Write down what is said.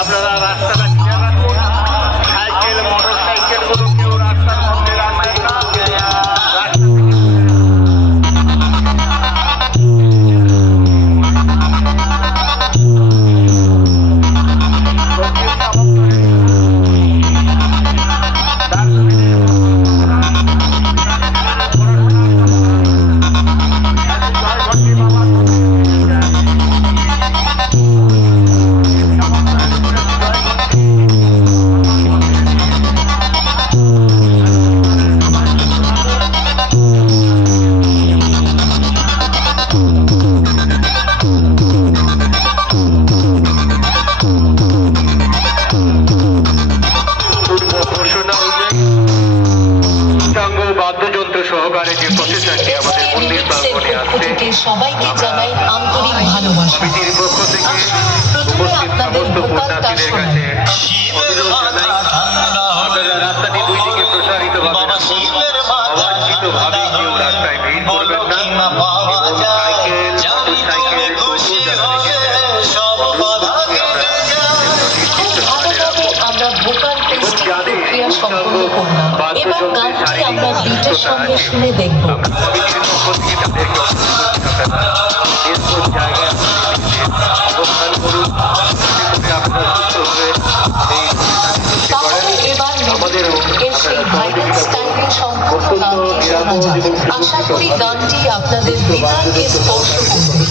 আপনারা রাস্তাটা ক্লিয়ার রাখুন। সাইকেল মোটর সাইকেল গুলো কেউ রাস্তার মধ্যে রাখবেন না। বাদ্যযন্ত্র সহকারে যে প্রসেসরটি আমাদের মন্দির প্রাঙ্গণে আসছে, সবাইকে জানাই আন্তরিক ভালোবাসা। কমিটির পক্ষ থেকে প্রথমে আপনাদের ভোকালটা শোনাই। আপনারা রাস্তাটি দুই দিকে প্রসারিত ভাবে অবাঞ্ছিত ভাবে কেউ রাস্তায় ভিড় করবেন না। সাইকেল মোটরসাইকেল আমরা ভোকাল টেস্টিং প্রক্রিয়া সম্পন্ন করলাম। এবার গানটি আমরা বিটের সঙ্গে শুনে দেখব। কমিটির পক্ষ থেকে তাদেরকে জায়গায় অবস্থান করুন, আপনারা সুস্থ হয়ে তাহলে এবার এর সেই ভাইরাল স্টাইলে সম্পূর্ণ গানটি শোনা যাবে। আশা করি গানটি আপনাদের হৃদয়কে স্পর্শ করবে।